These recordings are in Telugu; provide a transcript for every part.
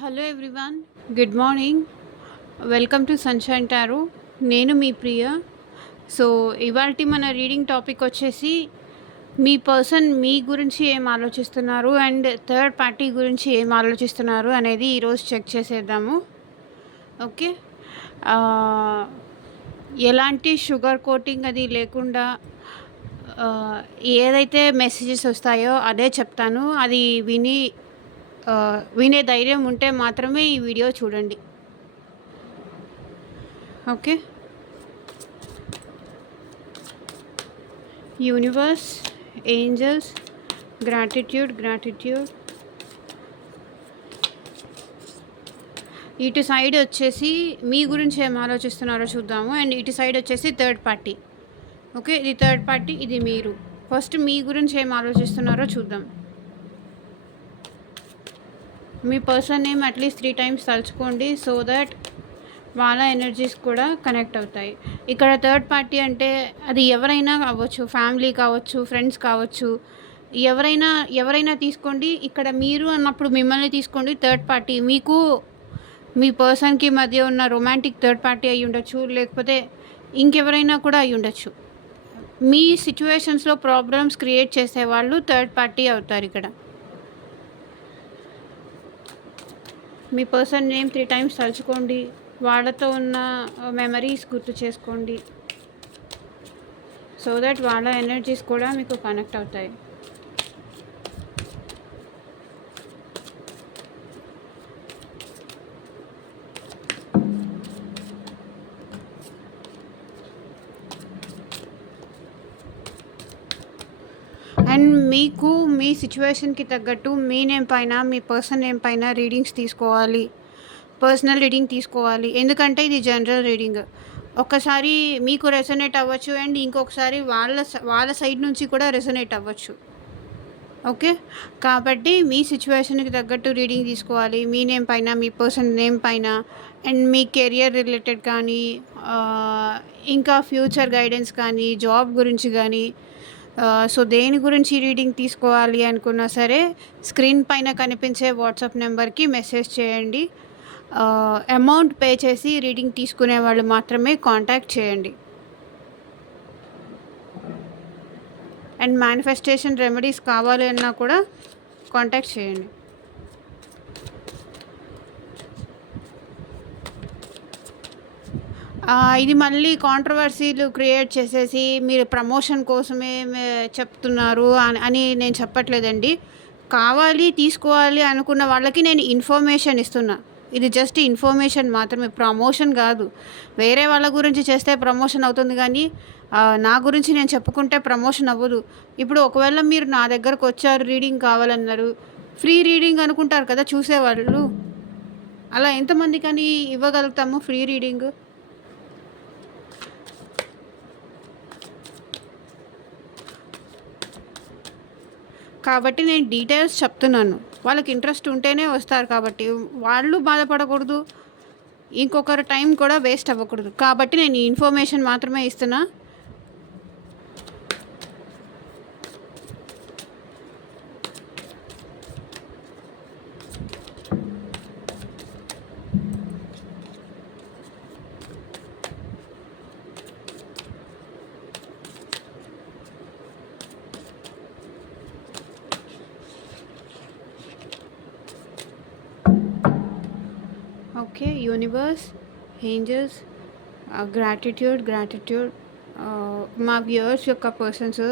Hello everyone, good morning. Welcome to sunshine tarot. నేను మీ ప్రియ. సో ఇవాల్టి మన రీడింగ్ టాపిక్ వచ్చేసి మీ పర్సన్ మీ గురించి ఏం ఆలోచిస్తున్నారు అండ్ థర్డ్ పార్టీ గురించి ఏం ఆలోచిస్తున్నారు అనేది ఈరోజు చెక్ చేసేద్దాము. ఓకే, ఆ, ఎలాంటి షుగర్ కోటింగ్ అది లేకుండా ఆ, ఏదైతే మెసేజెస్ వస్తాయో అదే చెప్తాను. అది వినే ధైర్యం ఉంటే మాత్రమే ఈ వీడియో చూడండి. Okay, universe, angels, gratitude. ఇటు సైడ్ వచ్చేసి మీ గురించి ఏం ఆలోచిస్తున్నారో చూద్దాము. అండ్ ఇటు సైడ్ వచ్చేసి థర్డ్ పార్టీ. ఓకే, ఇది థర్డ్ పార్టీ, ఇది మీరు. ఫస్ట్ మీ గురించి ఏం ఆలోచిస్తున్నారో చూద్దాం. మీ పర్సన్ నేమ్ అట్లీస్ట్ 3 times తలుచుకోండి, సో దట్ వాళ్ళ ఎనర్జీస్ కూడా కనెక్ట్ అవుతాయి. ఇక్కడ థర్డ్ పార్టీ అంటే అది ఎవరైనా అవ్వచ్చు, ఫ్యామిలీ కావచ్చు, ఫ్రెండ్స్ కావచ్చు, ఎవరైనా తీసుకోండి. ఇక్కడ మీరు అన్నప్పుడు మిమ్మల్ని తీసుకోండి. థర్డ్ పార్టీ మీకు మీ పర్సన్కి మధ్య ఉన్న రొమాంటిక్ థర్డ్ పార్టీ అయి ఉండొచ్చు, లేకపోతే ఇంకెవరైనా కూడా అయి ఉండొచ్చు. మీ సిచ్యువేషన్స్లో ప్రాబ్లమ్స్ క్రియేట్ చేసేవాళ్ళు థర్డ్ పార్టీ అవుతారు. ఇక్కడ మీ పర్సన్ నేమ్ 3 times తలుచుకోండి, వాళ్ళతో ఉన్న మెమరీస్ గుర్తు చేసుకోండి, సో దట్ వాళ్ళ ఎనర్జీస్ కూడా మీకు కనెక్ట్ అవుతాయి. అండ్ మీకు మీ సిచ్యువేషన్కి తగ్గట్టు మీ నేమ్ పైన, మీ పర్సన్ నేమ్ పైన రీడింగ్స్ తీసుకోవాలి, పర్సనల్ రీడింగ్ తీసుకోవాలి. ఎందుకంటే ఇది జనరల్ రీడింగ్. ఒక్కసారి మీకు రెసొనేట్ అవ్వచ్చు అండ్ ఇంకొకసారి వాళ్ళ సైడ్ నుంచి కూడా రెసొనేట్ అవ్వచ్చు. ఓకే, కాబట్టి మీ సిచ్యువేషన్కి తగ్గట్టు రీడింగ్ తీసుకోవాలి. మీ నేమ్ పైన, మీ పర్సన్ నేమ్ పైన, అండ్ మీ కెరియర్ రిలేటెడ్ కానీ, ఇంకా ఫ్యూచర్ గైడెన్స్ కానీ, జాబ్ గురించి కానీ, సో దేని గురించి రీడింగ్ తీసుకోవాలి అనుకున్నా సరే స్క్రీన్ పైన కనిపించే వాట్సాప్ నెంబర్కి మెసేజ్ చేయండి. అమౌంట్ పే చేసి రీడింగ్ తీసుకునే వాళ్ళు మాత్రమే కాంటాక్ట్ చేయండి. అండ్ మేనిఫెస్టేషన్ రెమెడీస్ కావాలి అన్నా కూడా కాంటాక్ట్ చేయండి. ఇది మళ్ళీ కాంట్రవర్సీలు క్రియేట్ చేసేసి మీరు ప్రమోషన్ కోసమే చెప్తున్నారు అని నేను చెప్పట్లేదండి. కావాలి, తీసుకోవాలి అనుకున్న వాళ్ళకి నేను ఇన్ఫర్మేషన్ ఇస్తున్నా. ఇది జస్ట్ ఇన్ఫర్మేషన్ మాత్రమే, ప్రమోషన్ కాదు. వేరే వాళ్ళ గురించి చేస్తే ప్రమోషన్ అవుతుంది, కానీ నా గురించి నేను చెప్పుకుంటే ప్రమోషన్ అవ్వదు. ఇప్పుడు ఒకవేళ మీరు నా దగ్గరకు వచ్చారు, రీడింగ్ కావాలన్నారు, ఫ్రీ రీడింగ్ అనుకుంటారు కదా చూసేవాళ్ళు. అలా ఎంతమంది కానీ ఇవ్వగలుగుతాము ఫ్రీ రీడింగ్? కాబట్టి నేను డీటెయిల్స్ చెప్తున్నాను. వాళ్ళకి ఇంట్రెస్ట్ ఉంటేనే వస్తారు, కాబట్టి వాళ్ళు బాధపడకూడదు, ఇంకొకరు టైం కూడా వేస్ట్ అవ్వకూడదు. కాబట్టి నేను ఈ ఇన్ఫర్మేషన్ మాత్రమే ఇస్తున్నా. Okay, universe, angels, gratitude. మా వ్యూవర్స్ యొక్క పర్సన్స్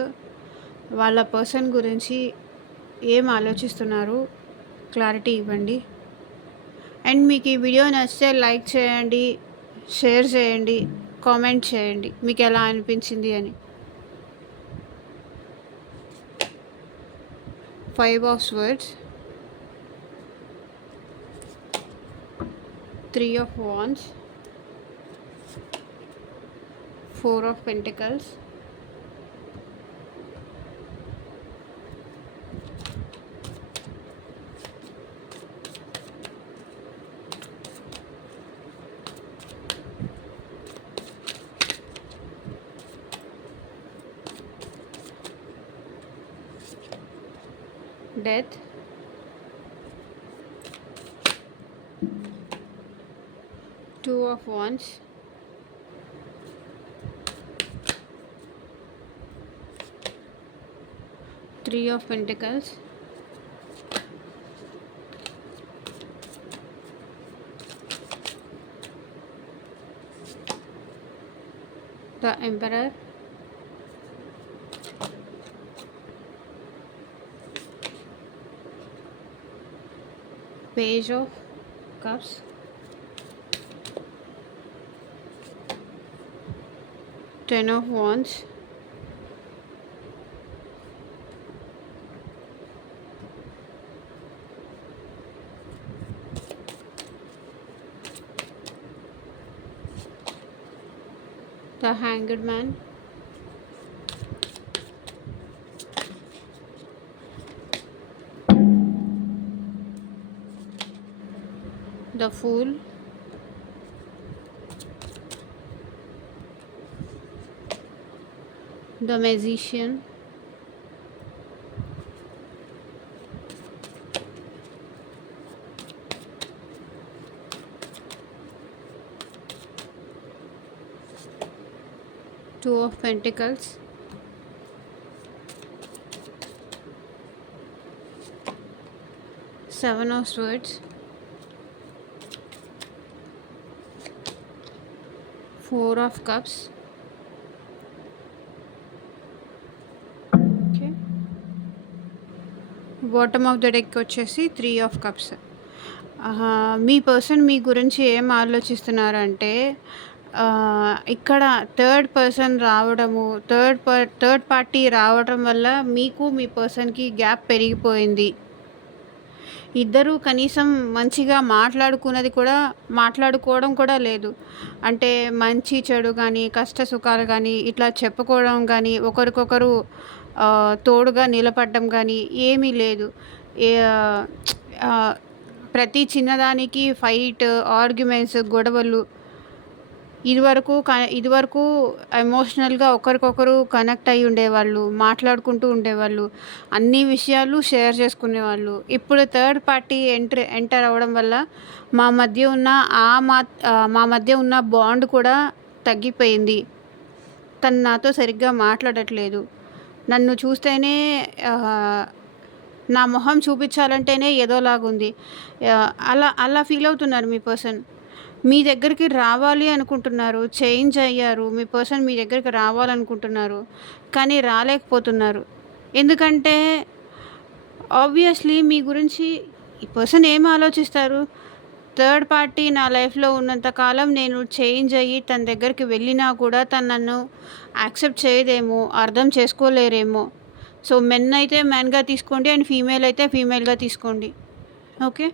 వాళ్ళ పర్సన్ గురించి ఏం ఆలోచిస్తున్నారు క్లారిటీ ఇవ్వండి. అండ్ మీకు ఈ వీడియో నచ్చితే లైక్ చేయండి, షేర్ చేయండి, కామెంట్ చేయండి మీకు ఎలా అనిపించింది అని. 5 of Swords, 3 of Wands, 4 of Pentacles, Death, Two of Wands, Three of Pentacles, the Emperor, Page of Cups, Ten of Wands, the Hanged Man, the Fool, the Magician, Two of Pentacles, Seven of Swords, Four of Cups. Okay. Bottom of the deck వచ్చేసి 3 ఆఫ్ కప్స్. మీ పర్సన్ మీ గురించి ఏం ఆలోచిస్తున్నారంటే ఇక్కడ థర్డ్ పర్సన్ రావడము, థర్డ్ పార్టీ రావడం వల్ల మీకు మీ పర్సన్‌కి గ్యాప్ పెరిగిపోయింది. ఇద్దరూ కనీసం మంచిగా మాట్లాడుకోవడం కూడా లేదు. అంటే మంచి చెడు కానీ, కష్ట సుఖాలు కానీ ఇట్లా చెప్పుకోవడం కానీ, ఒకరికొకరు తోడుగా నిలబడడం కానీ ఏమీ లేదు. ఏ ప్రతి చిన్నదానికి ఫైట్, ఆర్గ్యుమెంట్స్, గొడవలు. ఇదివరకు ఎమోషనల్‌గా ఒకరికొకరు కనెక్ట్ అయ్యి ఉండేవాళ్ళు, మాట్లాడుకుంటూ ఉండేవాళ్ళు, అన్ని విషయాలు షేర్ చేసుకునేవాళ్ళు. ఇప్పుడు థర్డ్ పార్టీ ఎంటర్ అవ్వడం వల్ల మా మధ్య ఉన్న బాండ్ కూడా తగ్గిపోయింది. తను నాతో సరిగ్గా మాట్లాడట్లేదు. నన్ను చూస్తేనే నా మొహం చూపించాలంటేనే ఏదోలాగుంది. అలా ఫీల్ అవుతున్నారు మీ పర్సన్. మీ దగ్గరికి రావాలి అనుకుంటున్నారు, చేంజ్ అయ్యారు. మీ పర్సన్ మీ దగ్గరికి రావాలనుకుంటున్నారు, కానీ రాలేకపోతున్నారు. ఎందుకంటే ఆబ్వియస్లీ మీ గురించి ఈ పర్సన్ ఏం ఆలోచిస్తారు? థర్డ్ పార్టీ నా లైఫ్లో ఉన్నంత కాలం నేను చేంజ్ అయ్యి తన దగ్గరికి వెళ్ళినా కూడా తను నన్ను యాక్సెప్ట్ చేయదేమో, అర్థం చేసుకోలేరేమో. సో మెన్ అయితే మెన్గా తీసుకోండి అండ్ ఫీమేల్ అయితే ఫీమేల్గా తీసుకోండి. ఓకే.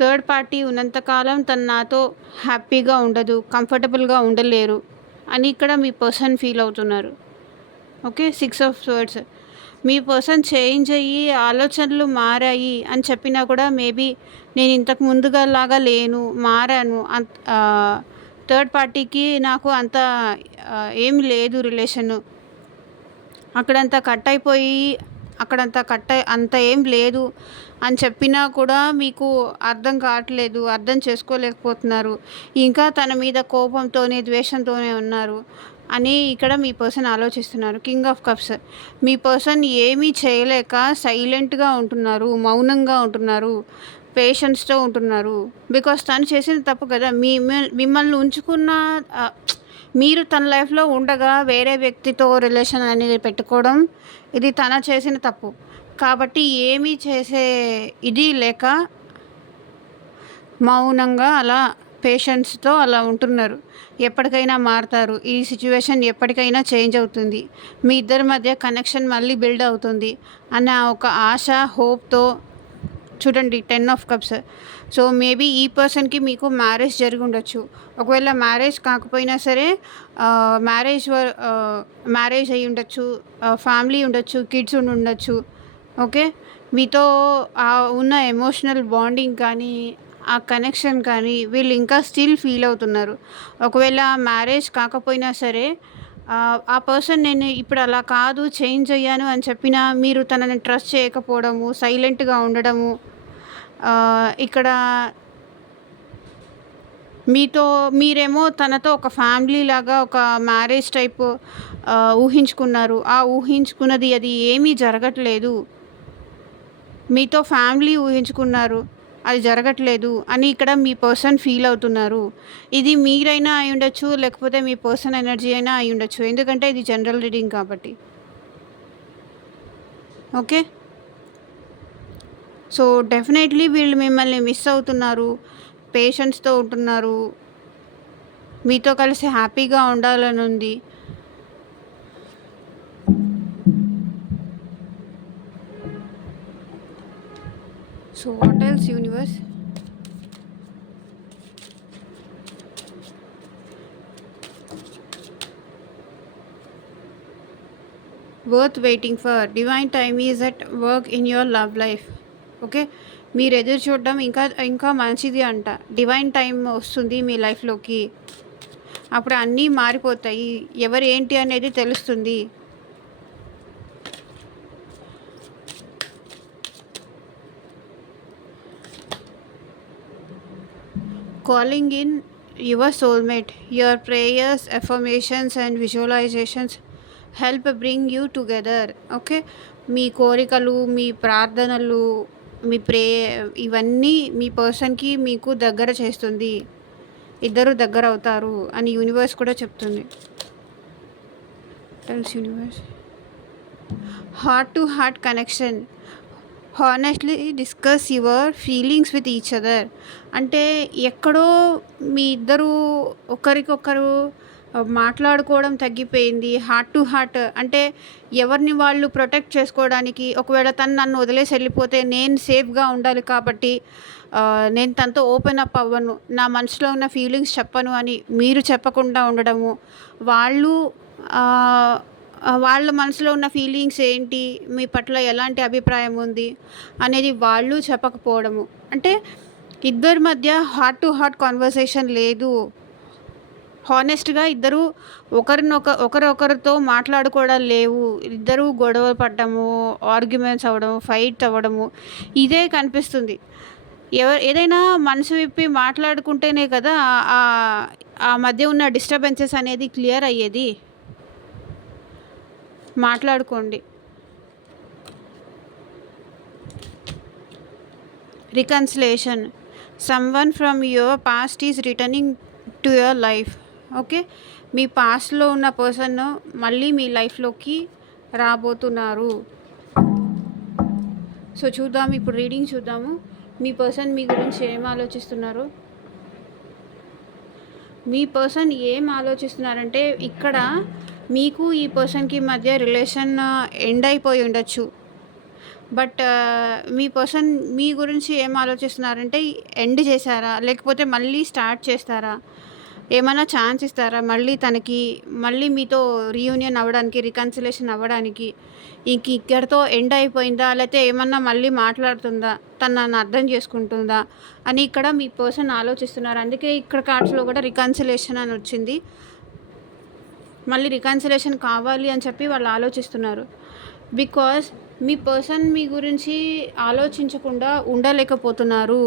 థర్డ్ పార్టీ ఉన్నంతకాలం తను నాతో హ్యాపీగా ఉండదు, కంఫర్టబుల్గా ఉండలేరు అని ఇక్కడ మీ పర్సన్ ఫీల్ అవుతున్నారు. Okay. 6 of swords. Me person change అయ్యి ఆలోచనలు మారాయి అని చెప్పినా కూడా మేబీ నేను ఇంతకు ముందుగా లాగా లేను, మారాను, థర్డ్ పార్టీకి నాకు అంత ఏమి లేదు రిలేషను, అంత ఏం లేదు అని చెప్పినా కూడా మీకు అర్థం కావట్లేదు, అర్థం చేసుకోలేకపోతున్నారు. ఇంకా తన మీద కోపంతోనే, ద్వేషంతోనే ఉన్నారు అని ఇక్కడ మీ పర్సన్ ఆలోచిస్తున్నారు. King of cups. Me person ఏమీ చేయలేక సైలెంట్గా ఉంటున్నారు, మౌనంగా ఉంటున్నారు, పేషెన్స్తో ఉంటున్నారు. బికాస్ తను చేసిన తప్పు కదా. మిమ్మల్ని ఉంచుకున్న మీరు తన లైఫ్లో ఉండగా వేరే వ్యక్తితో రిలేషన్ అనేది పెట్టుకోవడం ఇది తన చేసిన తప్పు. కాబట్టి ఏమీ చేసే ఇది లేక మౌనంగా అలా పేషెన్స్తో అలా ఉంటున్నారు. ఎప్పటికైనా మారుతారు, ఈ సిచ్యువేషన్ ఎప్పటికైనా చేంజ్ అవుతుంది, మీ ఇద్దరి మధ్య కనెక్షన్ మళ్ళీ బిల్డ్ అవుతుంది అన్న ఒక ఆశ, హోప్తో చూడండి. 10 ఆఫ్ కప్స్. సో మేబీ ఈ పర్సన్కి మీకు మ్యారేజ్ జరిగి ఉండొచ్చు. ఒకవేళ మ్యారేజ్ కాకపోయినా సరే మ్యారేజ్ అయ్యి ఉండొచ్చు, ఫ్యామిలీ ఉండొచ్చు, కిడ్స్ ఉండొచ్చు. ఓకే. మీతో ఉన్న ఎమోషనల్ బాండింగ్ కానీ, ఆ కనెక్షన్ కానీ వీళ్ళు ఇంకా స్టిల్ ఫీల్ అవుతున్నారు. ఒకవేళ మ్యారేజ్ కాకపోయినా సరే ఆ పర్సన్ నేను ఇప్పుడు అలా కాదు, చేంజ్ అయ్యాను అని చెప్పినా మీరు తనని ట్రస్ట్ చేయకపోవడము, సైలెంట్గా ఉండడము, ఇక్కడ మీతో మీరేమో తనతో ఒక ఫ్యామిలీ లాగా ఒక మ్యారేజ్ టైప్ ఊహించుకున్నారు. ఆ ఊహించుకున్నది అది ఏమీ జరగట్లేదు. మీతో ఫ్యామిలీ ఊహించుకున్నారు. అది జరగట్లేదు అని ఇక్కడ మీ పర్సన్ ఫీల్ అవుతున్నారు. ఇది మీరైనా అయ్యుండొచ్చు, లేకపోతే మీ పర్సన్ ఎనర్జీ అయినా అయ్యుండొచ్చు. ఎందుకంటే ఇది జనరల్ రీడింగ్ కాబట్టి. ఓకే. సో, డెఫినెట్‌లీ వీళ్ళు మిమ్మల్ని మిస్ అవుతున్నారు. పేషెన్స్‌తో ఉంటున్నారు. మీతో కలిసి హ్యాపీగా ఉండాలనుంది. So, what else universe? Worth waiting for. Divine time is at work in your love life. Okay. మీరు ఎదురు చూడడం ఇంకా ఇంకా మంచిది అంట. డివైన్ టైం వస్తుంది మీ లైఫ్‌లోకి. అప్పుడు అన్నీ మారిపోతాయి. ఎవరు ఏంటి అనేది తెలుస్తుంది. Calling in your soulmate. Your prayers, affirmations and visualisations help bring you together. Okay. మీ కోరికలు, మీ ప్రార్థనలు, మీ ఇవన్నీ మీ పర్సన్‌కి మీకు దగ్గర చేస్తుంది. ఇద్దరు దగ్గర అవుతారు అని యూనివర్స్ కూడా చెప్తుంది. Tells universe. Heart to heart connection. Honestly discuss your feelings with each other. అంటే ఎక్కడో మీ ఇద్దరు ఒకరికొకరు మాట్లాడుకోవడం తగ్గిపోయింది. హార్ట్ టు హార్ట్ అంటే ఎవరిని వాళ్ళు ప్రొటెక్ట్ చేసుకోవడానికి, ఒకవేళ తను నన్ను వదిలేసి వెళ్ళిపోతే నేను సేఫ్గా ఉండాలి కాబట్టి నేను తనతో ఓపెన్ అప్ అవ్వను, నా మనసులో ఉన్న ఫీలింగ్స్ చెప్పను అని మీరు చెప్పకుండా ఉండడము, వాళ్ళు వాళ్ళ మనసులో ఉన్న ఫీలింగ్స్ ఏంటి, మీ పట్ల ఎలాంటి అభిప్రాయం ఉంది అనేది వాళ్ళు చెప్పకపోవడము. అంటే ఇద్దరి మధ్య హార్ట్ టు హార్ట్ కాన్వర్సేషన్ లేదు. హానెస్ట్గా ఇద్దరు ఒకరొకరితో మాట్లాడుకోవడం లేవు. ఇద్దరు గొడవ పడ్డము, ఆర్గ్యుమెంట్స్ అవ్వడము, ఫైట్ అవ్వడము ఇదే కనిపిస్తుంది. ఏదైనా మనసు విప్పి మాట్లాడుకుంటేనే కదా ఆ మధ్య ఉన్న డిస్టర్బెన్సెస్ అనేది క్లియర్ అయ్యేది. మాట్లాడుకోండి. Reconciliation. Someone from your past is returning to your life. Okay. మీ పాస్ట్లో ఉన్న పర్సన్ మళ్ళీ మీ లైఫ్లోకి రాబోతున్నారు. సో చూద్దాం, ఇప్పుడు రీడింగ్ చూద్దాము. మీ పర్సన్ మీ గురించి ఏం ఆలోచిస్తున్నారు? మీ పర్సన్ ఏం ఆలోచిస్తున్నారంటే ఇక్కడ మీకు ఈ పర్సన్కి మధ్య రిలేషన్ ఎండ్ అయిపోయి ఉండొచ్చు. బట్ మీ పర్సన్ మీ గురించి ఏం ఆలోచిస్తున్నారంటే ఎండ్ చేశారా, లేకపోతే మళ్ళీ స్టార్ట్ చేస్తారా, ఏమైనా ఛాన్స్ ఇస్తారా మళ్ళీ మీతో రీయూనియన్ అవ్వడానికి, రికన్సిలేషన్ అవ్వడానికి? ఇక్కడితో ఎండ్ అయిపోయిందా, లేకపోతే ఏమన్నా మళ్ళీ మాట్లాడుతుందా, తను నన్ను అర్థం చేసుకుంటుందా అని ఇక్కడ మీ పర్సన్ ఆలోచిస్తున్నారు. అందుకే ఇక్కడ కార్డ్స్లో కూడా రికన్సిలేషన్ అని వచ్చింది. మళ్ళీ రికన్సిలేషన్ కావాలి అని చెప్పి వాళ్ళు ఆలోచిస్తున్నారు. బికాస్ మీ పర్సన్ మీ గురించి ఆలోచించకుండా ఉండలేకపోతున్నారు.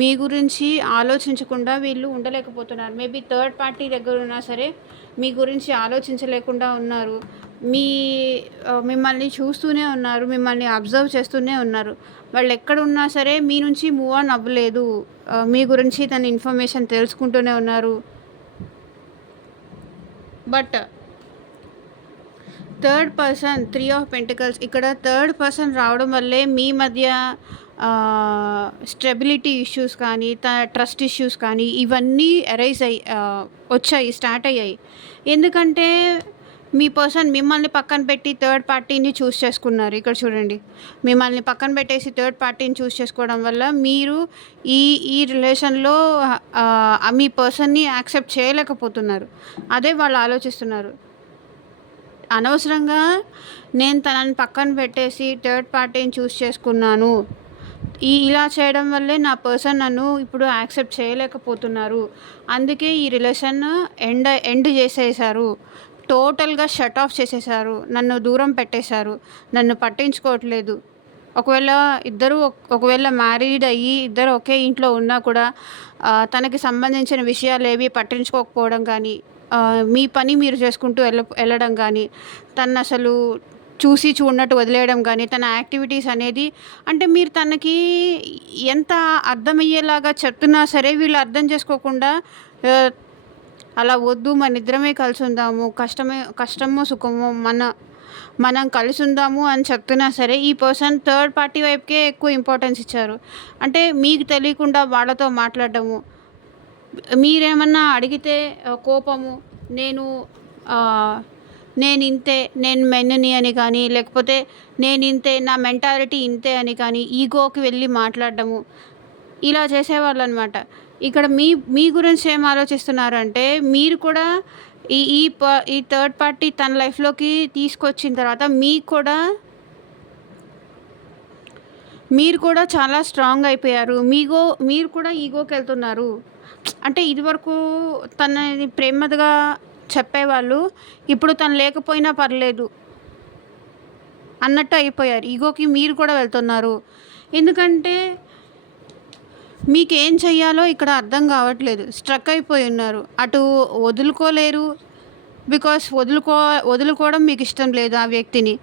మీ గురించి ఆలోచించకుండా వీళ్ళు ఉండలేకపోతున్నారు. మేబీ థర్డ్ పార్టీ దగ్గర ఉన్నా సరే మీ గురించి ఆలోచించలేకుండా ఉన్నారు. మిమ్మల్ని చూస్తూనే ఉన్నారు, మిమ్మల్ని అబ్జర్వ్ చేస్తూనే ఉన్నారు. వాళ్ళు ఎక్కడ ఉన్నా సరే మీ నుంచి మూవ్ ఆన్ అవ్వలేదు. మీ గురించి తన ఇన్ఫర్మేషన్ తెలుసుకుంటూనే ఉన్నారు. But third person, 3 of pentacles, ఇక్కడ థర్డ్ పర్సన్ రావడం వల్లే మీ మధ్య స్టెబిలిటీ ఇష్యూస్ కానీ, ట్రస్ట్ ఇష్యూస్ కానీ ఇవన్నీ స్టార్ట్ అయ్యాయి. ఎందుకంటే మీ పర్సన్ మిమ్మల్ని పక్కన పెట్టి థర్డ్ పార్టీని చూస్ చేసుకున్నారు. ఇక్కడ చూడండి, మిమ్మల్ని పక్కన పెట్టేసి థర్డ్ పార్టీని చూస్ చేసుకోవడం వల్ల మీరు ఈ రిలేషన్లో మీ పర్సన్ని యాక్సెప్ట్ చేయలేకపోతున్నారు. అదే వాళ్ళు ఆలోచిస్తున్నారు. అనవసరంగా నేను తనని పక్కన పెట్టేసి థర్డ్ పార్టీని చూస్ చేసుకున్నాను, ఇలా చేయడం వల్లే నా పర్సన్ నన్ను ఇప్పుడు యాక్సెప్ట్ చేయలేకపోతున్నారు, అందుకే ఈ రిలేషన్ ఎండ్ చేసేసారు, టోటల్గా షట్ ఆఫ్ చేసేసారు, నన్ను దూరం పెట్టేశారు, నన్ను పట్టించుకోవట్లేదు ఒకవేళ ఒకవేళ మ్యారీడ్ అయ్యి ఇద్దరు ఒకే ఇంట్లో ఉన్నా కూడా తనకి సంబంధించిన విషయాలేవి పట్టించుకోకపోవడం కానీ, మీ పని మీరు చేసుకుంటూ వెళ్ళడం కానీ, తననసలు చూసి చూడనట్టు వదిలేయడం గానీ, తన యాక్టివిటీస్ అనేది అంటే మీరు తనకి ఎంత అర్థమయ్యేలాగా చెప్తున్నా సరే వీళ్ళు అర్థం చేసుకోకుండా ఆహ్, అలా వద్దు మనిద్దరమే కలిసుందాము. కష్టమో, సుఖమో మనం కలిసుందాము అని చెప్తున్నా సరే, ఈ పర్సన్ థర్డ్ పార్టీ వైపుకే ఎక్కువ ఇంపార్టెన్స్ ఇచ్చారు. అంటే మీకు తెలియకుండా వాళ్ళతో మాట్లాడడము, మీరేమన్నా అడిగితే కోపము, నేను ఆహ్, నేనింతే, నేను మెన్‌ని అని కానీ, లేకపోతే నేనింతే, నా మెంటాలిటీ ఇంతే అని కానీ, ఈగోకి వెళ్ళి మాట్లాడడము, ఇలా చేసేవాళ్ళనమాట. ఇక్కడ మీ మీ గురించి ఏం ఆలోచిస్తున్నారంటే, మీరు కూడా ఈ ఈ ప ఈ థర్డ్ పార్టీ తన లైఫ్‌లోకి తీసుకొచ్చిన తర్వాత మీరు కూడా చాలా స్ట్రాంగ్ అయిపోయారు. మీరు కూడా ఈగోకెళ్తున్నారు. అంటే ఇదివరకు తనని ప్రేమగా చెప్పేవాళ్ళు. ఇప్పుడు తను లేకపోయినా పర్లేదు అన్నట్టు అయిపోయారు. ఈగోకి మీరు కూడా వెళ్తున్నారు. ఎందుకంటే మీకేం చెయ్యాలో ఇక్కడ అర్థం కావట్లేదు. స్ట్రక్ అయిపోయి ఉన్నారు. అటు వదులుకోలేరు. బికాస్ వదులుకోవడం మీకు ఇష్టం లేదు ఆ వ్యక్తిని.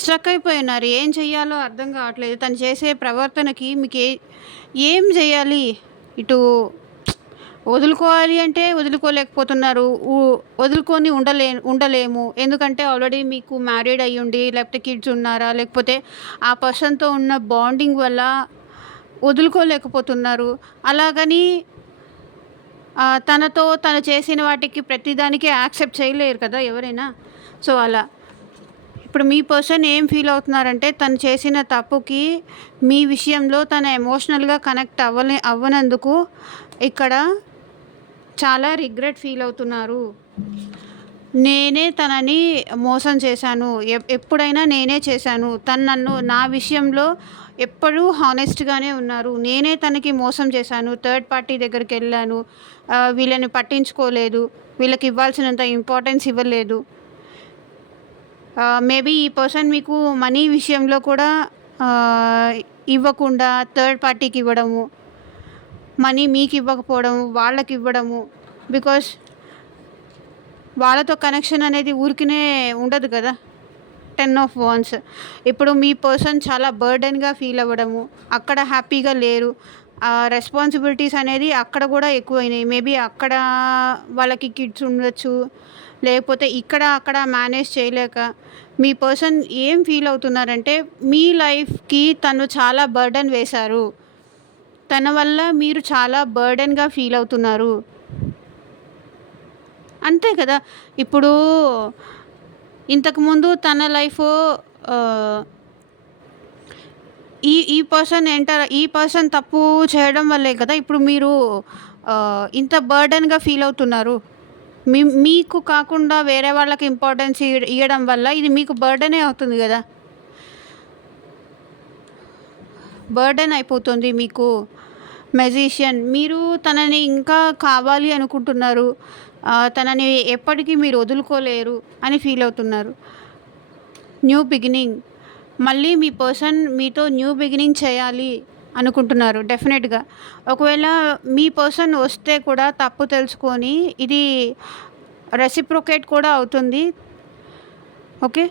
స్ట్రక్ అయిపోయి ఉన్నారు. ఏం చెయ్యాలో అర్థం కావట్లేదు. తను చేసే ప్రవర్తనకి మీకు ఏం చేయాలి? ఇటు వదులుకోవాలి అంటే వదులుకోలేకపోతున్నారు. వదులుకొని ఉండలేము. ఎందుకంటే ఆల్రెడీ మీకు మ్యారీడ్ అయ్యుండి, లేకపోతే కిడ్స్ ఉన్నారా, లేకపోతే ఆ పర్సన్‌తో ఉన్న బాండింగ్ వల్ల వదులుకోలేకపోతున్నారు. అలాగని తను చేసిన వాటికి ప్రతిదానికి యాక్సెప్ట్ చేయలేరు కదా ఎవరైనా. సో, అలా. ఇప్పుడు మీ పర్సన్ ఏం ఫీల్ అవుతున్నారంటే, తను చేసిన తప్పుకి మీ విషయంలో తను ఎమోషనల్‌గా కనెక్ట్ అవ్వనందుకు ఇక్కడ చాలా రిగ్రెట్ ఫీల్ అవుతున్నారు. నేనే తనని మోసం చేశాను. ఎప్పుడైనా నేనే చేశాను. తను నా విషయంలో ఎప్పుడూ హానెస్ట్‌గానే ఉన్నారు. నేనే తనకి మోసం చేశాను. థర్డ్ పార్టీ దగ్గరికెళ్ళాను. వీళ్ళని పట్టించుకోలేదు. వీళ్ళకి ఇవ్వాల్సినంత ఇంపార్టెన్స్ ఇవ్వలేదు. మేబీ ఈ పర్సన్ మీకు మనీ విషయంలో కూడా ఇవ్వకుండా థర్డ్ పార్టీకి ఇవ్వడము, మనీ మీకు ఇవ్వకపోవడము, వాళ్ళకి ఇవ్వడము. బికాస్ వాళ్ళతో కనెక్షన్ అనేది ఊరికనే ఉండదు కదా. 10 ఆఫ్ వాండ్స్. ఇప్పుడు మీ పర్సన్ చాలా బర్డెన్‌గా ఫీల్ అవ్వడము, అక్కడ హ్యాపీగా లేరు. రెస్పాన్సిబిలిటీస్ అనేది అక్కడ కూడా ఎక్కువైనాయి. మేబీ అక్కడ వాళ్ళకి కిడ్స్ ఉండొచ్చు. లేకపోతే అక్కడ మేనేజ్ చేయలేక మీ పర్సన్ ఏం ఫీల్ అవుతున్నారంటే, మీ లైఫ్‌కి తను చాలా బర్డెన్ వేశారు. తన వల్ల మీరు చాలా బర్డెన్‌గా ఫీల్ అవుతున్నారు. అంతే కదా. ఇప్పుడు ఇంతకుముందు తన లైఫు ఈ పర్సన్ తప్పు చేయడం వల్లే కదా ఇప్పుడు మీరు ఇంత బర్డెన్‌గా ఫీల్ అవుతున్నారు. మీకు కాకుండా వేరే వాళ్ళకి ఇంపార్టెన్స్ ఇయ్యడం వల్ల ఇది మీకు బర్డెనే అవుతుంది గదా. బర్డెన్ అయిపోతుంది మీకు. మెజిషియన్. మీరు తనని ఇంకా కావాలి అనుకుంటున్నారు. తనని ఎప్పటికీ మీరు వదులుకోలేరు అని ఫీల్ అవుతున్నారు. New beginning. మళ్ళీ మీ పర్సన్ మీతో న్యూ బిగినింగ్ చేయాలి అనుకుంటున్నారు డెఫినెట్‌గా. ఒకవేళ మీ పర్సన్ వస్తే కూడా తప్పు తెలుసుకొని ఇది రెసిప్రొకేట్ కూడా అవుతుంది. ఓకే.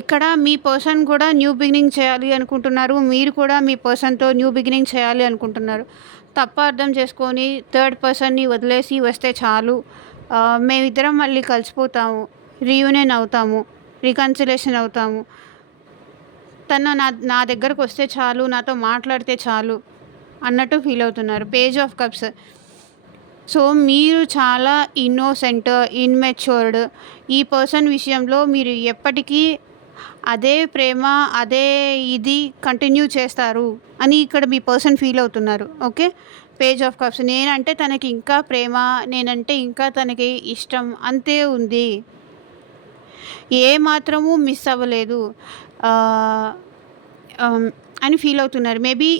ఇక్కడ మీ పర్సన్ కూడా న్యూ బిగినింగ్ చేయాలి అనుకుంటున్నారు. మీరు కూడా మీ పర్సన్‌తో న్యూ బిగినింగ్ చేయాలి అనుకుంటున్నారు. తప్పు అర్థం చేసుకొని థర్డ్ పర్సన్‌ని వదిలేసి వస్తే చాలు. మేమిద్దరం మళ్ళీ కలిసిపోతాము. రీయూనియన్ అవుతాము. రీకన్సిలేషన్ అవుతాము. తను నా దగ్గరకు వస్తే చాలు, నాతో మాట్లాడితే చాలు అన్నట్టు ఫీల్ అవుతున్నారు. Page of cups. సో, మీరు చాలా ఇన్నోసెంట్, ఇమ్మెచ్యూర్డ్. ఈ పర్సన్ విషయంలో మీరు ఎప్పటికీ అదే ప్రేమ, అదే ఇది కంటిన్యూ చేస్తారు అని ఇక్కడ మీ పర్సన్ ఫీల్ అవుతున్నారు. ఓకే. Page of cups. నేనంటే తనకి ఇంకా ప్రేమ, నేనంటే ఇంకా తనకి ఇష్టం అంతే ఉంది. ఏ మాత్రము మిస్ అవ్వలేదు అని ఫీల్ అవుతున్నారు. మేబీ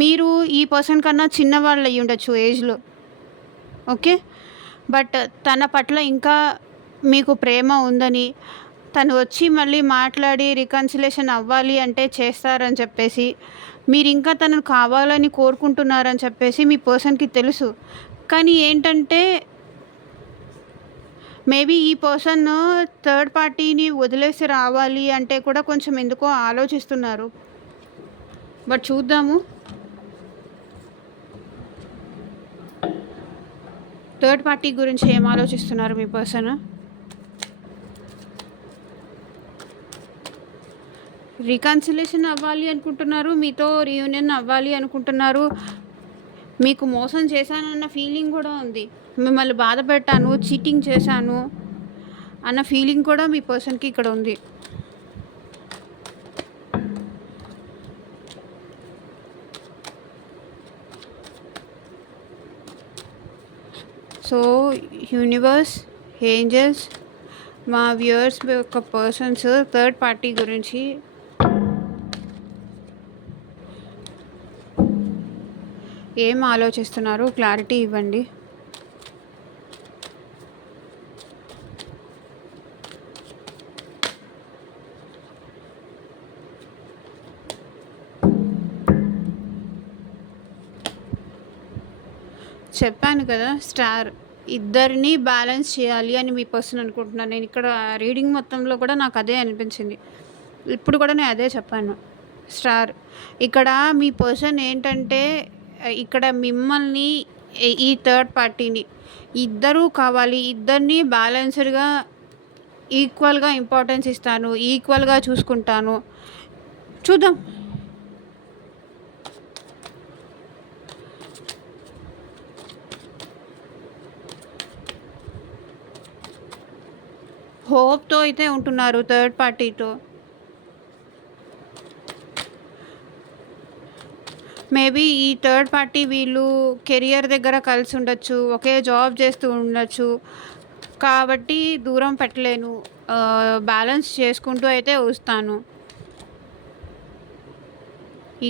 మీరు ఈ పర్సన్ కన్నా చిన్నవాళ్ళు అయ్యి ఉండొచ్చు ఏజ్‌లో. ఓకే. బట్ తన పట్ల ఇంకా మీకు ప్రేమ ఉందని, తను వచ్చి మళ్ళీ మాట్లాడి రికన్సిలేషన్ అవ్వాలి అంటే చేస్తారని చెప్పేసి, మీరింకా తనను కావాలని కోరుకుంటున్నారని చెప్పేసి మీ పర్సన్‌కి తెలుసు. కానీ ఏంటంటే, మేబీ ఈ పర్సన్ థర్డ్ పార్టీని వదిలేసి రావాలి అంటే కూడా కొంచెం ఎందుకో ఆలోచిస్తున్నారు. బట్ చూద్దాము. థర్డ్ పార్టీ గురించి ఏం ఆలోచిస్తున్నారు మీ పర్సన్? రికన్సిలేషన్ అవ్వాలి అనుకుంటున్నారు, మీతో రీయూనియన్ అవ్వాలి అనుకుంటున్నారు. మీకు మోసం చేశానన్న ఫీలింగ్ కూడా ఉంది. మిమ్మల్ని బాధ పెట్టాను, చీటింగ్ చేశాను అన్న ఫీలింగ్ కూడా మీ పర్సన్‌కి ఇక్కడ ఉంది. సో యూనివర్స్, ఏంజెల్స్, మా వ్యూయర్స్ యొక్క పర్సన్స్ థర్డ్ పార్టీ గురించి ఏం ఆలోచిస్తున్నారు క్లారిటీ ఇవ్వండి. చెప్పాను కదా, స్టార్ ఇద్దరిని బ్యాలెన్స్ చేయాలి అని మీ పర్సన్ అనుకుంటున్నాను. నేను ఇక్కడ రీడింగ్ మొత్తంలో కూడా నాకు అదే అనిపించింది. ఇప్పుడు కూడా నేను అదే చెప్పాను. స్టార్ ఇక్కడ మీ పర్సన్ ఏంటంటే, ఇక్కడ మిమ్మల్ని ఈ థర్డ్ పార్టీని ఇద్దరూ కావాలి, ఇద్దరిని బ్యాలెన్స్డ్గా ఈక్వల్గా ఇంపార్టెన్స్ ఇస్తాను, ఈక్వల్గా చూసుకుంటాను. చూద్దాం. హోప్తో అయితే ఉంటున్నారు థర్డ్ పార్టీతో. మేబీ ఈ థర్డ్ పార్టీ వీళ్ళు కెరియర్ దగ్గర కలిసి ఉండొచ్చు, ఒకే జాబ్ చేస్తూ ఉండొచ్చు, కాబట్టి దూరం పెట్టలేను, బ్యాలెన్స్ చేసుకుంటూ అయితే వస్తాను.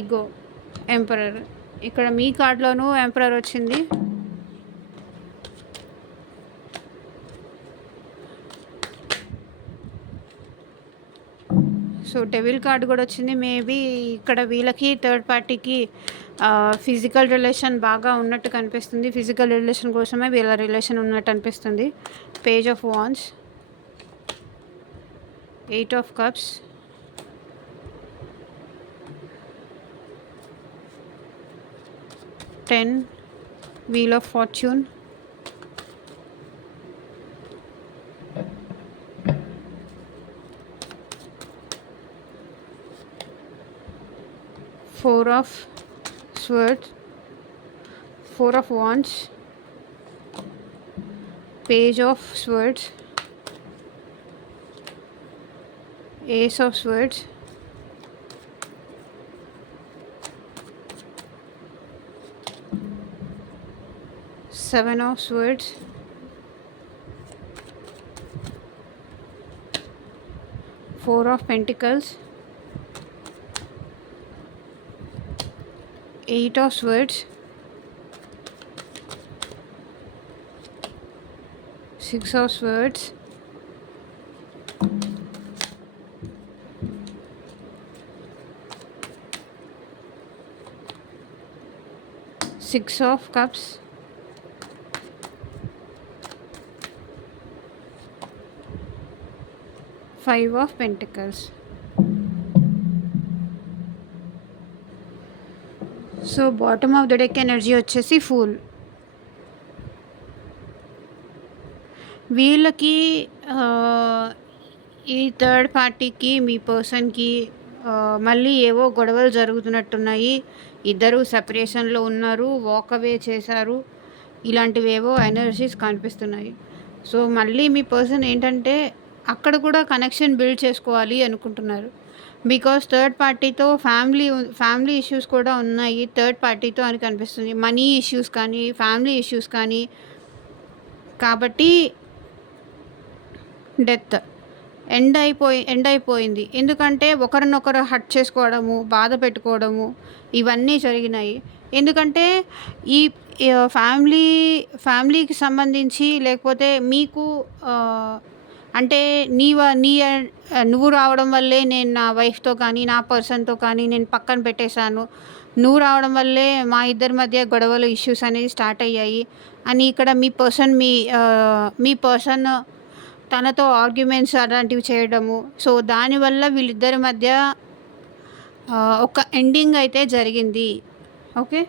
Ego, emperor. ఇక్కడ మీ కార్డ్లోనూ ఎంపరర్ వచ్చింది. సో డెవిల్ కార్డ్ కూడా వచ్చింది. మేబీ ఇక్కడ వీళ్ళకి థర్డ్ పార్టీకి ఫిజికల్ రిలేషన్ బాగా ఉన్నట్టు కనిపిస్తుంది. ఫిజికల్ రిలేషన్ కోసమే వీళ్ళ రిలేషన్ ఉన్నట్టు అనిపిస్తుంది. Page of wands, 8 of cups, 10, wheel of fortune, 4 of swords, 4 of wands, page of swords, ace of swords, seven of swords, 4 of pentacles, 8 of swords, 6 of swords, 6 of cups, 5 of pentacles. So bottom of the deck energy వచ్చేసి ఫూల్. వీళ్ళకి ఈ థర్డ్ పార్టీకి మీ పర్సన్కి మళ్ళీ ఏవో గొడవలు జరుగుతున్నట్టున్నాయి. ఇద్దరు సెపరేషన్లో ఉన్నారు, వాక్ అవే చేశారు, ఇలాంటివేవో ఎనర్జీస్ కనిపిస్తున్నాయి. సో మళ్ళీ మీ పర్సన్ ఏంటంటే అక్కడ కూడా కనెక్షన్ బిల్డ్ చేసుకోవాలి అనుకుంటున్నారు. బికాస్ థర్డ్ పార్టీతో ఫ్యామిలీ ఇష్యూస్ కూడా ఉన్నాయి థర్డ్ పార్టీతో అని కనిపిస్తుంది. మనీ ఇష్యూస్ కానీ, ఫ్యామిలీ ఇష్యూస్ కానీ. కాబట్టి డెత్ ఎండ్ అయిపోయింది. ఎందుకంటే ఒకరినొకరు హర్ట్ చేసుకోవడము, బాధ పెట్టుకోవడము ఇవన్నీ జరిగినాయి. ఎందుకంటే ఈ ఫ్యామిలీకి సంబంధించి, లేకపోతే మీకు అంటే నువ్వు రావడం వల్లే నేను నా వైఫ్తో కానీ నా పర్సన్తో కానీ నేను పక్కన పెట్టేశాను, నువ్వు రావడం వల్లే మా ఇద్దరి మధ్య గొడవలు ఇష్యూస్ అనేది స్టార్ట్ అయ్యాయి అని ఇక్కడ మీ పర్సన్ తనతో ఆర్గ్యుమెంట్స్ అలాంటివి చేయడము. సో దానివల్ల వీళ్ళిద్దరి మధ్య ఒక ఎండింగ్ అయితే జరిగింది. ఓకే,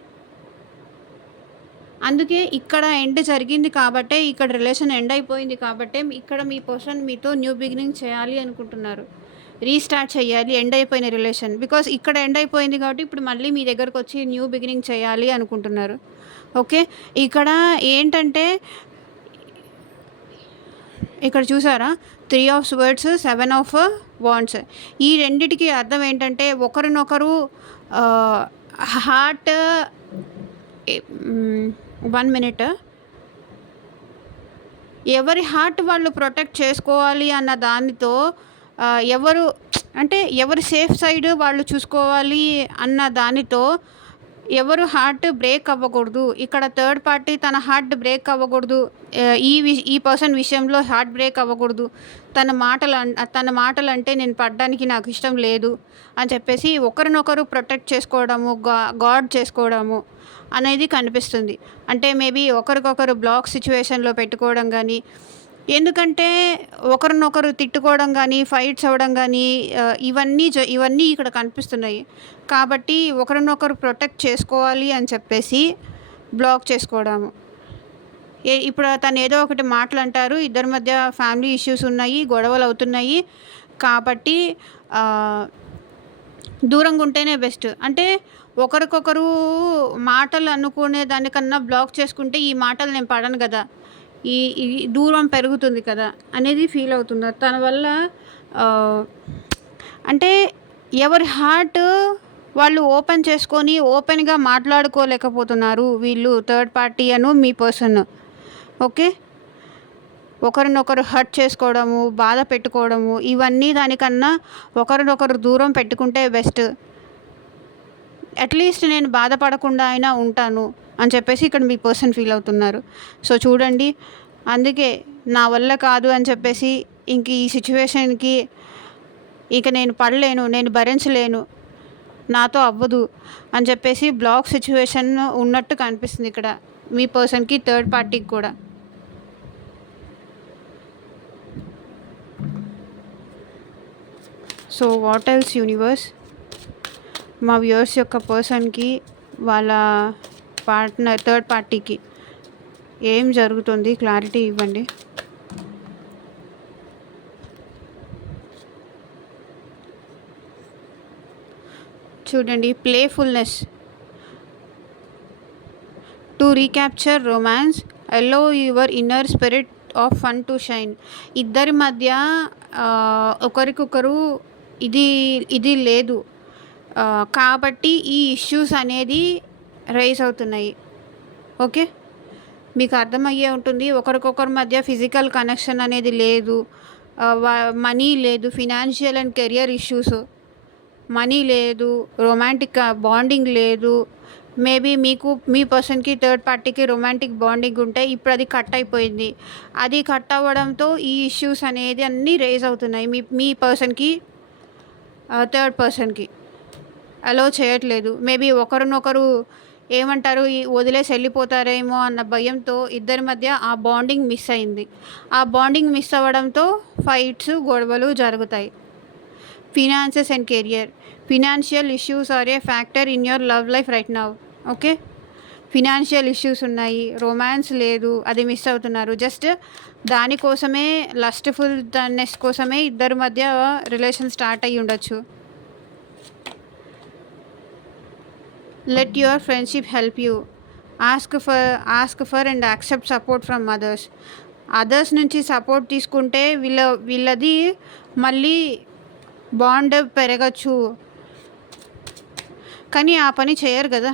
అందుకే ఇక్కడ ఎండ్ జరిగింది కాబట్టే, ఇక్కడ రిలేషన్ ఎండ్ అయిపోయింది కాబట్టే ఇక్కడ మీ పర్సన్ మీతో న్యూ బిగినింగ్ చేయాలి అనుకుంటున్నారు, రీస్టార్ట్ చేయాలి ఎండ్ అయిపోయిన రిలేషన్. బికాస్ ఇక్కడ ఎండ్ అయిపోయింది కాబట్టి ఇప్పుడు మళ్ళీ మీ దగ్గరకు వచ్చి న్యూ బిగినింగ్ చేయాలి అనుకుంటున్నారు. ఓకే, ఇక్కడ ఏంటంటే ఇక్కడ చూసారా, 3 ఆఫ్ స్వర్డ్స్, 7 ఆఫ్ వాండ్స్. ఈ రెండిటికి అర్థం ఏంటంటే ఒకరినొకరు హార్ట్ 1 మినిట్, ఎవరి హార్ట్ వాళ్ళు ప్రొటెక్ట్ చేసుకోవాలి అన్న దానితో ఎవరి సేఫ్ సైడ్ వాళ్ళు చూసుకోవాలి అన్న దానితో ఎవరు హార్ట్ బ్రేక్ అవ్వకూడదు. ఇక్కడ థర్డ్ పార్టీ తన హార్ట్ బ్రేక్ అవ్వకూడదు, ఈ పర్సన్ విషయంలో హార్ట్ బ్రేక్ అవ్వకూడదు. తన మాటలు అంటే నేను పడడానికి నాకు ఇష్టం లేదు అని చెప్పేసి ఒకరినొకరు ప్రొటెక్ట్ చేసుకోవడము, గాడ్ చేసుకోవడము అనేది కనిపిస్తుంది. అంటే మేబీ ఒకరికొకరు బ్లాక్ సిచ్యువేషన్లో పెట్టుకోవడం కానీ, ఎందుకంటే ఒకరినొకరు తిట్టుకోవడం కానీ, ఫైట్స్ అవ్వడం కానీ ఇవన్నీ ఇక్కడ కనిపిస్తున్నాయి. కాబట్టి ఒకరినొకరు ప్రొటెక్ట్ చేసుకోవాలి అని చెప్పేసి బ్లాక్ చేసుకోవడము. ఇప్పుడు తను ఏదో ఒకటి మాటలు అంటారు, ఇద్దరి మధ్య ఫ్యామిలీ ఇష్యూస్ ఉన్నాయి, గొడవలు అవుతున్నాయి కాబట్టి దూరంగా ఉంటేనే బెస్ట్. అంటే ఒకరికొకరు మాటలు అనుకునే దానికన్నా బ్లాక్ చేసుకుంటే ఈ మాటలు నేను పడను కదా, ఈ దూరం పెరుగుతుంది కదా అనేది ఫీల్ అవుతున్నారు. తన వల్ల అంటే ఎవరి హార్ట్ వాళ్ళు ఓపెన్ చేసుకొని ఓపెన్గా మాట్లాడుకోలేకపోతున్నారు వీళ్ళు, థర్డ్ పార్టీ మీ పర్సన్. ఓకే, ఒకరినొకరు హర్ట్ చేసుకోవడము, బాధ పెట్టుకోవడము, ఇవన్నీ దానికన్నా ఒకరినొకరు దూరం పెట్టుకుంటే బెస్ట్. అట్లీస్ట్ నేను బాధపడకుండా అయినా ఉంటాను అని చెప్పేసి ఇక్కడ మీ పర్సన్ ఫీల్ అవుతున్నారు. సో చూడండి, అందుకే నా వల్ల కాదు అని చెప్పేసి ఇంక ఈ సిచ్యువేషన్కి ఇక నేను పడలేను, నేను భరించలేను, నాతో అవ్వదు అని చెప్పేసి బ్లాక్ సిచ్యువేషన్ ఉన్నట్టు కనిపిస్తుంది ఇక్కడ మీ పర్సన్కి, థర్డ్ పార్టీకి కూడా. సో వాట్ ఎల్స్ యూనివర్స్, మా వ్యూవర్స్ యొక్క పర్సన్కి వాళ్ళ పార్ట్నర్ థర్డ్ పార్టీకి ఏం జరుగుతుంది క్లారిటీ ఇవ్వండి. చూడండి, playfulness to recapture romance, allow your inner spirit of fun to shine. ఇద్దరి మధ్య ఒకరికొకరు ఇది లేదు కాబట్టి ఈ ఇష్యూస్ అనేది రైజ్ అవుతున్నాయి. ఓకే, మీకు అర్థమయ్యే ఉంటుంది. ఒకరికొకరి మధ్య ఫిజికల్ కనెక్షన్ అనేది లేదు, మనీ లేదు, financial and career issues, money లేదు, రొమాంటిక్ బాండింగ్ లేదు. మేబీ మీ పర్సన్కి థర్డ్ పార్టీకి రొమాంటిక్ బాండింగ్ ఉంటే ఇప్పుడు అది కట్ అయిపోయింది. అది కట్ అవ్వడంతో ఈ ఇష్యూస్ అనేది అన్నీ రేజ్ అవుతున్నాయి. మీ పర్సన్కి థర్డ్ పర్సన్కి అలో చేయట్లేదు. మేబీ ఒకరినొకరు ఏమంటారు, వదిలేసి వెళ్ళిపోతారేమో అన్న భయంతో ఇద్దరి మధ్య ఆ బాండింగ్ మిస్ అయింది. ఆ బాండింగ్ మిస్ అవ్వడంతో ఫైట్స్, గొడవలు జరుగుతాయి. Finances and career, financial issues are a factor in your love life right now. Okay, financial issues ఉన్నాయి, రొమాన్స్ లేదు, అది మిస్ అవుతున్నారు. జస్ట్ దానికోసమే, లస్ట్ఫుల్నెస్ కోసమే ఇద్దరి మధ్య రిలేషన్ స్టార్ట్ అయ్యి ఉండొచ్చు. Let your friendship help you, ask for and accept support from others నుంచి సపోర్ట్ తీసుకుంటే వీళ్ళది మళ్ళీ బాండ్ పెరగచ్చు, కానీ ఆ పని చేయరు కదా.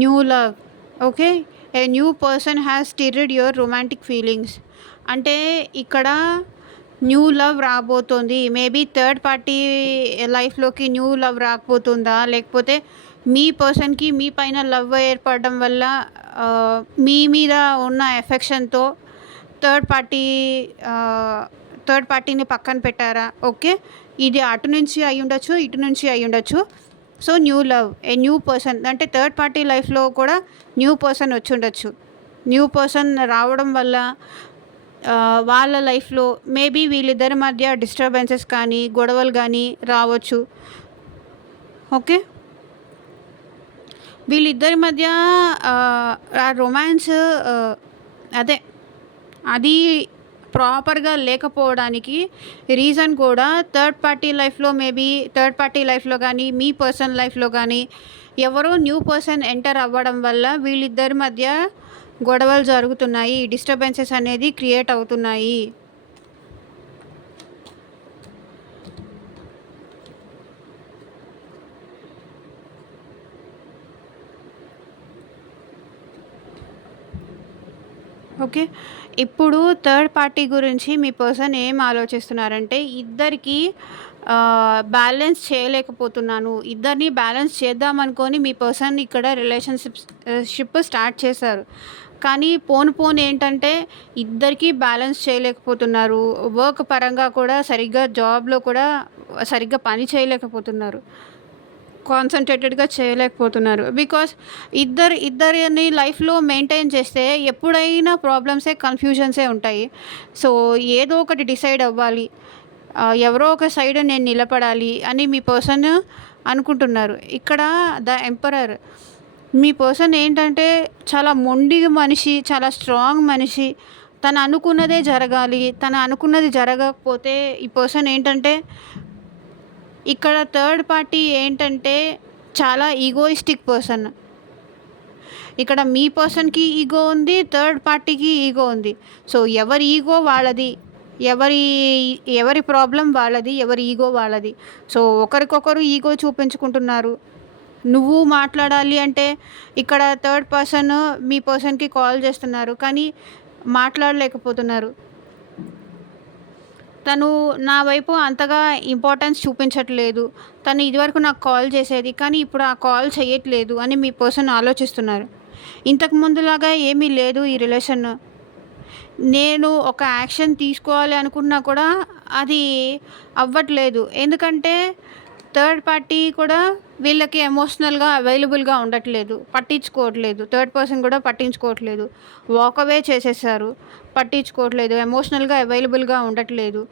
New love, okay, a new person has stirred your romantic feelings. అంటే ఇక్కడ న్యూ లవ్ రాబోతోంది. మేబీ థర్డ్ పార్టీ లైఫ్లోకి న్యూ లవ్ రాకపోతుందా, లేకపోతే మీ పర్సన్‌కి మీ పైన లవ్ ఏర్పడడం వల్ల మీ మీద ఉన్న ఎఫెక్షన్‌తో థర్డ్ పార్టీ ఆహ్, థర్డ్ పార్టీని పక్కన పెట్టారా? ఓకే. ఇది అటు నుంచి అయ్యుండొచ్చు, ఇటు నుంచి అయ్యుండొచ్చు. So, new love, new person అంటే థర్డ్ పార్టీ లైఫ్‌లో కూడా న్యూ పర్సన్ వచ్చుండొచ్చు. న్యూ పర్సన్ రావడం వల్ల వాళ్ళ లైఫ్‌లో మేబీ వీళ్ళిద్దరి మధ్య డిస్టర్బెన్సెస్ కానీ, గొడవలు గానీ రావచ్చు. ఓకే. వీళ్ళిద్దరి మధ్య ఆ రొమాన్స్ అదే అది ప్రాపర్‌గా లేకపోవడానికి రీజన్ కూడా థర్డ్ పార్టీ లైఫ్‌లో మేబీ థర్డ్ పార్టీ లైఫ్‌లో గానీ, మీ పర్సన్ లైఫ్‌లో గానీ ఎవరో న్యూ పర్సన్ ఎంటర్ అవ్వడం వల్ల వీళ్ళిద్దరి మధ్య గొడవలు జరుగుతున్నాయి. డిస్టర్బెన్సెస్ అనేది క్రియేట్ అవుతున్నాయి. ఓకే. ఇప్పుడు థర్డ్ పార్టీ గురించి మీ పర్సన్ ఏం ఆలోచిస్తున్నారంటే, ఇద్దరికీ బ్యాలెన్స్ చేయలేకపోతున్నాను. ఇద్దరిని బ్యాలెన్స్ చేద్దామనుకోని మీ పర్సన్ ఇక్కడ షిప్ స్టార్ట్ చేశారు. కానీ పోను పోను ఏంటంటే, ఇద్దరికీ బ్యాలెన్స్ చేయలేకపోతున్నారు. వర్క్ పరంగా కూడా సరిగ్గా జాబ్‌లో కూడా సరిగ్గా పని చేయలేకపోతున్నారు. కాన్సంట్రేటెడ్‌గా చేయలేకపోతున్నారు. బికాస్ ఇద్దరిని లైఫ్‌లో మెయింటైన్ చేస్తే ఎప్పుడైనా ప్రాబ్లమ్సే, కన్‌ఫ్యూజన్సే ఉంటాయి. సో, ఏదో ఒకటి డిసైడ్ అవ్వాలి. ఎవరో ఒక సైడ్ నేను నిలబడాలి అని మీ పర్సన్ అనుకుంటున్నారు. ఇక్కడ ద ఎంపరర్ మీ పర్సన్ ఏంటంటే చాలా మొండి మనిషి, చాలా స్ట్రాంగ్ మనిషి. తను అనుకున్నదే జరగాలి. తను అనుకున్నది జరగకపోతే ఈ పర్సన్ ఏంటంటే ఇక్కడ థర్డ్ పార్టీ ఏంటంటే చాలా ఈగోయిస్టిక్ పర్సన్. ఇక్కడ మీ పర్సన్‌కి ఈగో ఉంది. థర్డ్ పార్టీకి ఈగో ఉంది. సో, ఎవరి ఈగో వాళ్ళది. ఎవరి ఎవరి ప్రాబ్లమ్ వాళ్ళది. ఎవరి ఈగో వాళ్ళది. సో, ఒకరికొకరు ఈగో చూపించుకుంటున్నారు. నువ్వు మాట్లాడాలి అంటే ఇక్కడ థర్డ్ పర్సన్ మీ పర్సన్‌కి కాల్ చేస్తున్నారు. కానీ మాట్లాడలేకపోతున్నారు. తను నా వైపు అంతగా ఇంపార్టెన్స్ చూపించట్లేదు. తను ఇదివరకు నాకు కాల్ చేసేది. కానీ ఇప్పుడు ఆ కాల్ చేయట్లేదు అని మీ పర్సన్ ఆలోచిస్తున్నారు. ఇంతకు ముందులాగా ఏమీ లేదు ఈ రిలేషన్. నేను ఒక యాక్షన్ తీసుకోవాలి అనుకున్నా కూడా అది అవ్వట్లేదు. ఎందుకంటే థర్డ్ పార్టీ కూడా వీళ్ళకి ఎమోషనల్‌గా అవైలబుల్‌గా ఉండట్లేదు. పట్టించుకోవట్లేదు. థర్డ్ పర్సన్ కూడా పట్టించుకోవట్లేదు. వాక్ అవే చేసేసారు. పట్టించుకోవట్లేదు. ఎమోషనల్‌గా అవైలబుల్‌గా ఉండట్లేదు.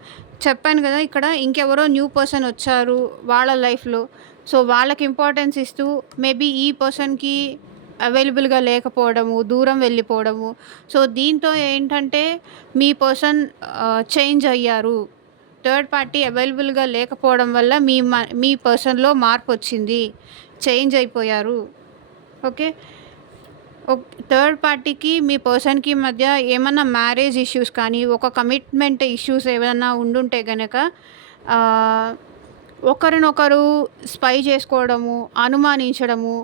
చెప్పాను కదా! ఇక్కడ ఇంకెవరో న్యూ పర్సన్ వచ్చారు వాళ్ళ లైఫ్‌లో. సో, వాళ్ళకి ఇంపార్టెన్స్ ఇస్తూ మేబీ ఈ పర్సన్‌కి అవైలబుల్‌గా లేకపోవడము, దూరం వెళ్ళిపోవడము. సో, దీంతో ఏంటంటే మీ పర్సన్ చేంజ్ అయ్యారు. థర్డ్ పార్టీ అవైలబుల్‌గా లేకపోవడం వల్ల మీ పర్సన్‌లో మార్పొచ్చింది. చేంజ్ అయిపోయారు. ఓకే. థర్డ్ పార్టీకి మీ పర్సన్‌కి మధ్య ఏమన్నా మ్యారేజ్ ఇష్యూస్ కానీ, ఒక కమిట్మెంట్ ఇష్యూస్ ఏవైనా ఉండుంటే గనక ఒకరినొకరు స్పై చేసుకోవడము, అనుమానించడము,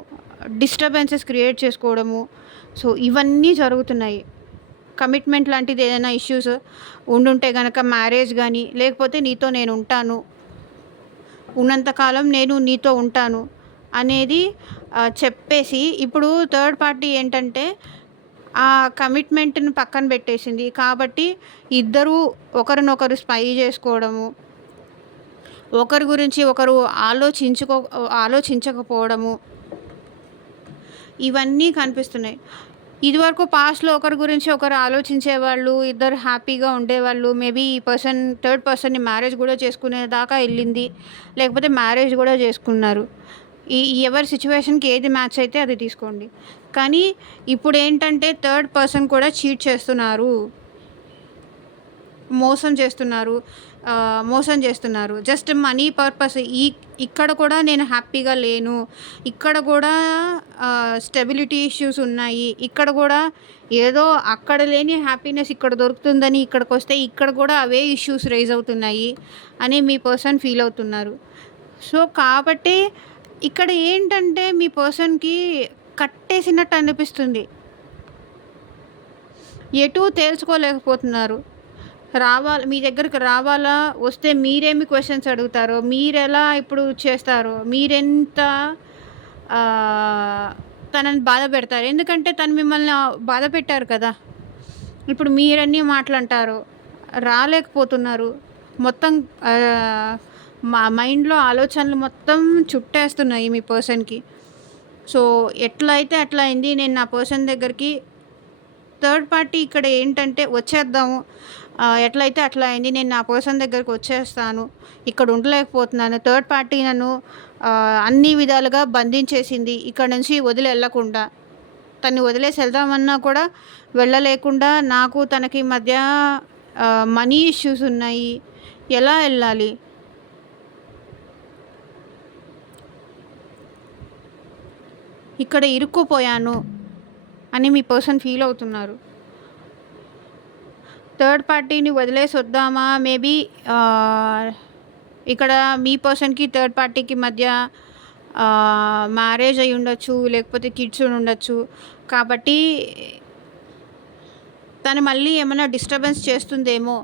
డిస్టర్బెన్సెస్ క్రియేట్ చేసుకోవడము. సో, ఇవన్నీ జరుగుతున్నాయి. కమిట్మెంట్ లాంటిది ఏదైనా ఇష్యూస్ ఉండుంటే గనక మ్యారేజ్ గానీ, లేకపోతే నీతో నేనుంటాను. ఉన్నంతకాలం నేను నీతో ఉంటాను అనేది చెప్పేసి ఇప్పుడు థర్డ్ పార్టీ ఏంటంటే ఆ కమిట్మెంట్‌ని పక్కన పెట్టేసింది. కాబట్టి ఇద్దరూ ఒకరినొకరు స్పై చేసుకోవడము, ఒకరి గురించి ఒకరు ఆలోచించకపోవడము, ఇవన్నీ కనిపిస్తున్నాయి. ఇదివరకు పాస్ట్‌లో ఒకరి గురించి ఒకరు ఆలోచించేవాళ్ళు. ఇద్దరు హ్యాపీగా ఉండేవాళ్ళు. మేబీ ఈ థర్డ్ పర్సన్‌ని మ్యారేజ్ గూడా చేసుకునేదాకా ఎళ్ళింది. లేకపోతే మ్యారేజ్ గూడా చేసుకున్నారు. ఎవరి సిట్యుయేషన్‌కి ఏది మ్యాచ్ అయితే అది తీసుకోండి. కానీ ఇప్పుడేంటంటే థర్డ్ పర్సన్ కూడా చీట్ చేస్తున్నారు. మోసం చేస్తున్నారు. Just money purpose. ఇక్కడ కూడా నేను హ్యాపీగా లేను. ఇక్కడ కూడా స్టెబిలిటీ ఇష్యూస్ ఉన్నాయి. ఇక్కడ కూడా ఏదో అక్కడ లేని హ్యాపీనెస్ ఇక్కడ దొరుకుతుందని ఇక్కడికొస్తే ఇక్కడ కూడా అవే ఇష్యూస్ రైజ్ అవుతున్నాయి అని మీ పర్సన్ ఫీల్ అవుతున్నారు. సో, కాబట్టి ఇక్కడ ఏంటంటే మీ పర్సన్‌కి కట్టేసినట్టు అనిపిస్తుంది. ఎటూ తేల్చుకోలేకపోతున్నారు. మీ దగ్గరికి రావాలా? వస్తే మీరేమి క్వెషన్స్ అడుగుతారో, మీరెలా ఇప్పుడు చేస్తారో, మీరెంత తనని బాధ పెడతారు. ఎందుకంటే తను మిమ్మల్ని బాధ పెట్టారు కదా! ఇప్పుడు మీరన్నీ మాటలంటారు. రాలేకపోతున్నారు. మొత్తం మా మైండ్‌లో ఆలోచనలు మొత్తం చుట్టేస్తున్నాయి మీ పర్సన్‌కి. సో, ఎట్లా అయితే అట్లా అయింది. నేను నా పర్సన్ దగ్గరికి థర్డ్ పార్టీ ఇక్కడ ఏంటంటే వచ్చేద్దాము. ఎట్లయితే అట్లా అయింది. నేను నా పర్సన్ దగ్గరికి వచ్చేస్తాను. ఇక్కడ ఉండలేకపోతున్నాను. థర్డ్ పార్టీ నన్ను అన్ని విధాలుగా బంధించేసింది. ఇక్కడ నుంచి వదిలి ఎళ్ళకుండా. తన్ని వదిలేసి వెళ్దామన్నా కూడా వెళ్ళలేకుండా నాకు తనకి మధ్య మనీ ఇష్యూస్ ఉన్నాయి. ఎలా ఎళ్ళాలి? ఇక్కడ ఇరుక్కుపోయాను అని మీ పర్సన్ ఫీల్ అవుతున్నారు. థర్డ్ పార్టీని వదిలేసి వద్దామా? మేబీ ఇక్కడ మీ పర్సన్‌కి థర్డ్ పార్టీకి మధ్య మ్యారేజ్ అయ్యి ఉండొచ్చు. లేకపోతే కిడ్స్ ఉండొచ్చు. కాబట్టి తను మళ్ళీ ఏమైనా డిస్టర్బెన్స్ చేస్తుందేమో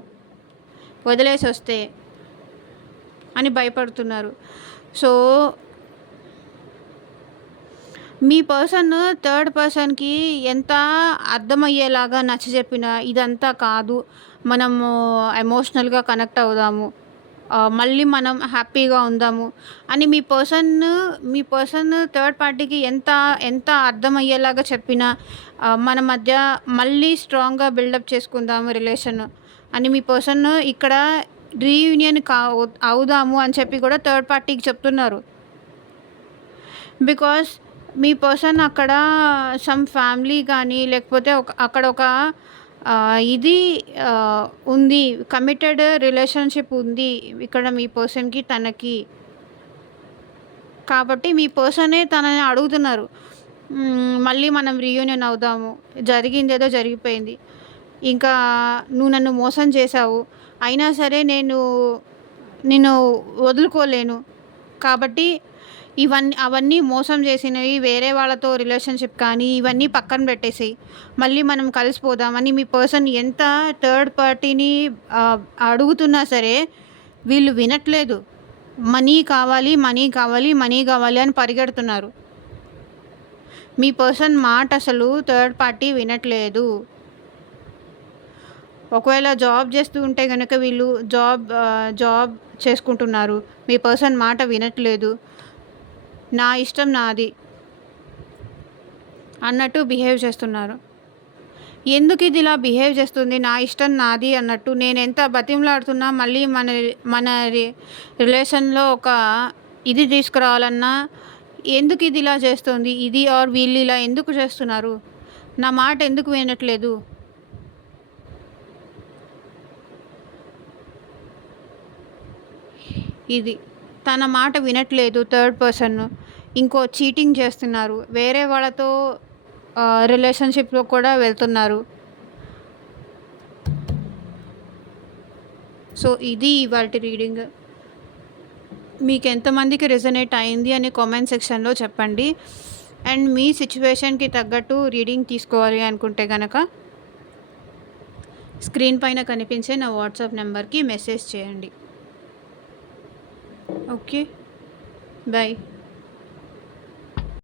వదిలేసి వస్తే అని భయపడుతున్నారు. సో, మీ పర్సన్ థర్డ్ పర్సన్‌కి ఎంత అర్థమయ్యేలాగా నచ్చజెప్పినా ఇదంతా కాదు. మనము ఎమోషనల్‌గా కనెక్ట్ అవుదాము. మళ్ళీ మనం హ్యాపీగా ఉందాము అని మీ పర్సన్ థర్డ్ పార్టీకి ఎంత ఎంత అర్థమయ్యేలాగా చెప్పినా మన మధ్య మళ్ళీ స్ట్రాంగ్‌గా బిల్డప్ చేసుకుందాము రిలేషన్ అని మీ పర్సన్ ఇక్కడ రీయూనియన్ అవుదాము అని చెప్పి కూడా థర్డ్ పార్టీకి చెప్తున్నారు. బికాస్ మీ పర్సన్ అక్కడ సమ్ ఫ్యామిలీ కానీ లేకపోతే అక్కడ ఒక ఇది ఉంది. కమిటెడ్ రిలేషన్‌షిప్ ఉంది ఇక్కడ మీ పర్సన్‌కి తనకి. కాబట్టి మీ పర్సనే తనని అడుగుతున్నారు. మళ్ళీ మనం రీయూనియన్ అవుదాము. జరిగిందేదో జరిగిపోయింది. ఇంకా నువ్వు నన్ను మోసం చేశావు. అయినా సరే నిన్ను వదులుకోలేను. కాబట్టి అవన్నీ మోసం చేసినవి వేరే వాళ్ళతో రిలేషన్‌షిప్ కానీ ఇవన్నీ పక్కన పెట్టేసేయి. మళ్ళీ మనం కలిసిపోదామని మీ పర్సన్ ఎంత థర్డ్ పార్టీని అడుగుతున్నా సరే వీళ్ళు వినట్లేదు. మనీ కావాలి, మనీ కావాలి, మనీ కావాలి అని పరిగెడుతున్నారు. మీ పర్సన్ మాట అసలు థర్డ్ పార్టీ వినట్లేదు. ఒకవేళ జాబ్ చేస్తూ ఉంటే గనక వీళ్ళు జాబ్ చేసుకుంటున్నారు. మీ పర్సన్ మాట వినట్లేదు. నా ఇష్టం నాది అన్నట్టు బిహేవ్ చేస్తున్నారు. ఎందుకు ఇది ఇలా బిహేవ్ చేస్తుంది? నా ఇష్టం నాది అన్నట్టు నేను ఎంత బతిమలాడుతున్నా మళ్ళీ మన రిలేషన్‌లో ఒక ఇది తీసుకురావాలన్నా ఎందుకు ఇది ఇలా చేస్తుంది? ఇది వీళ్ళు ఇలా ఎందుకు చేస్తున్నారు? నా మాట ఎందుకు వినట్లేదు? ఇది తన మాట వినట్లేదు థర్డ్ పర్సన్. ఇంకో చీటింగ్ చేస్తున్నారు. వేరే వాళ్ళతో రిలేషన్‌షిప్‌లో కూడా వెళ్తున్నారు. సో, ఇది ఇవాల్టి రీడింగ్. మీకు ఎంతమందికి రెజొనేట్ అయింది అని కామెంట్ సెక్షన్‌లో చెప్పండి. అండ్ మీ సిచ్యువేషన్‌కి తగ్గట్టు రీడింగ్ తీసుకోవాలి అనుకుంటే గనక స్క్రీన్ పైన కనిపించే నా వాట్సాప్ నెంబర్‌కి మెసేజ్ చేయండి. ఓకే. బాయ్.